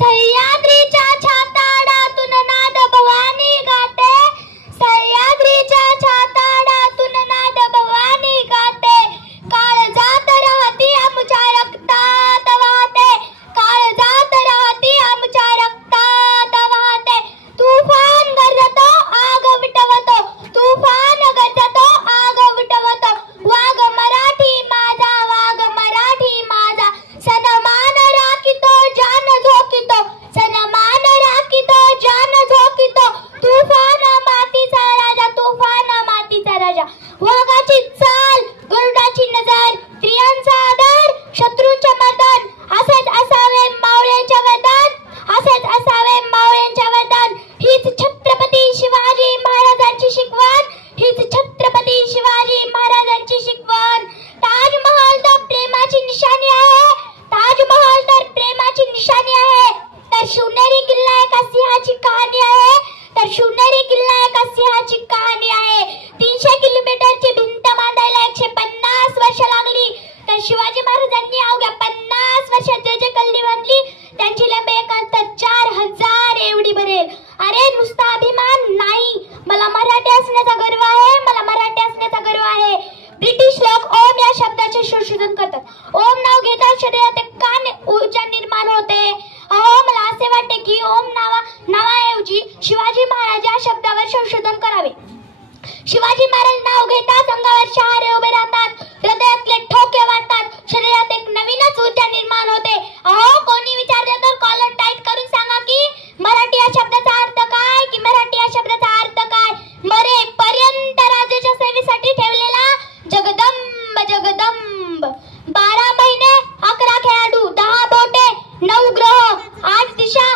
सह्याद्रीच्या छाताडातून नाद भवानी गाते, सह्याद्रीच्या छाताडातून नाद भवानी गाते. काळजात राहती आमच्या रक्तात वाहते, काळजात राहती आमच्या रक्तात वाहते. तुफान गरजतो आग विटवतो, तुफान गरजतो आग विटवतो. वाघ मराठी माझा, वाघ मराठी माझा, सन्मान राखितो जान झोकितो, सन्मान राखितो जान झोकितो. तुफान मातीचा राजा, तुफान मातीचा राजा. वाघाची चाल, गरुडाची नजर, स्त्रियांचा आदर, शत्रूचे मर्दन. असेच असावे मावळ्यांच्या वदन, असेच असावे मावळ्यांच्या वदन. हीच छत्रपती शिवाजी महाराजांची शिकवण, हीच छत्रपती शिवाजी महाराजांची शिकवण. ताजमहल तर प्रेमाची निशाणी आहे, ताजमहल तर प्रेमाची निशाणी आहे. तर शिवनेरी किल्ला एका सिंहाची कहाणी आहे, तर शिवनेरी किल्ला एका सिंहाची कहाणी आहे. 300 किलोमीटरची भिंत बांधायला 150 वर्ष लागली, तर शिवाजी महाराजांनी अवघ्या 50 वर्षात जे कल्ली बांधली त्यांची लांबी एकांतर 4000 एवढी भरेल. अरे नुसता अभिमान नाही, मला मराठी असण्याचा गर्व आहे, मला मराठी असण्याचा गर्व आहे. ब्रिटिश लोक ओम या शब्दाचे संशोधन करतात. ओम नाव घेताच शरीरात एक कान ऊर्जा निर्माण होते. अहो मला असे वाटते की ओम नावाऐवजी शिवाजी महाराज या शब्दावर संशोधन करावे. शिवाजी महाराज नाव घेताच अंगावर शहारे उभे राहतात, हृदयातले ठोके वाटतात, शरीरात एक नवीनच ऊर्जा निर्माण होते. अहो कोणी विचारले तर कॉलर टाईट करून सांगा की मराठी या शब्दाचा अर्थ काय, की मराठी या शब्दाचा अर्थ काय. मरेपर्यंत राजाच्या सेवेसाठी ठेवलेला जगदंब जगदंब. 12 महिने 11 खेळाडू, 10 बोटे, 9 ग्रह, 8 दिशा,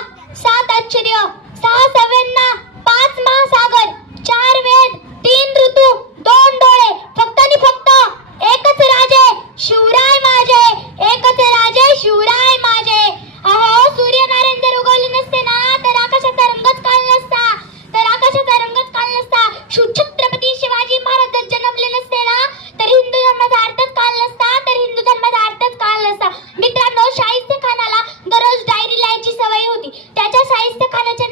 7 आश्चर्य, 6 सव्यांना, 5 महासागर, 4 वेद, 3 ऋतू, 2 डोळे, फक्त आणि फक्त एकच राजे शिवराय माझे, एकच राजे शिवराय माझे. अहो सूर्यनारायण जर उगवले नसते ना तर आकाशाचा रंगच काळा नसता, तर आकाशाचा रंगच काळा नसता. छत्रपती शिवाजी महाराज जर जन्मले नसते ना तर हिंदू धर्माचा अर्थच काळा नसता, तर हिंदू धर्माचा अर्थच काळा नसता. मित्रांनो, शाहिस्ते खानाला दररोज डायरी लिहायची सवय होती. त्याच्या शाहिस्ते खानाचे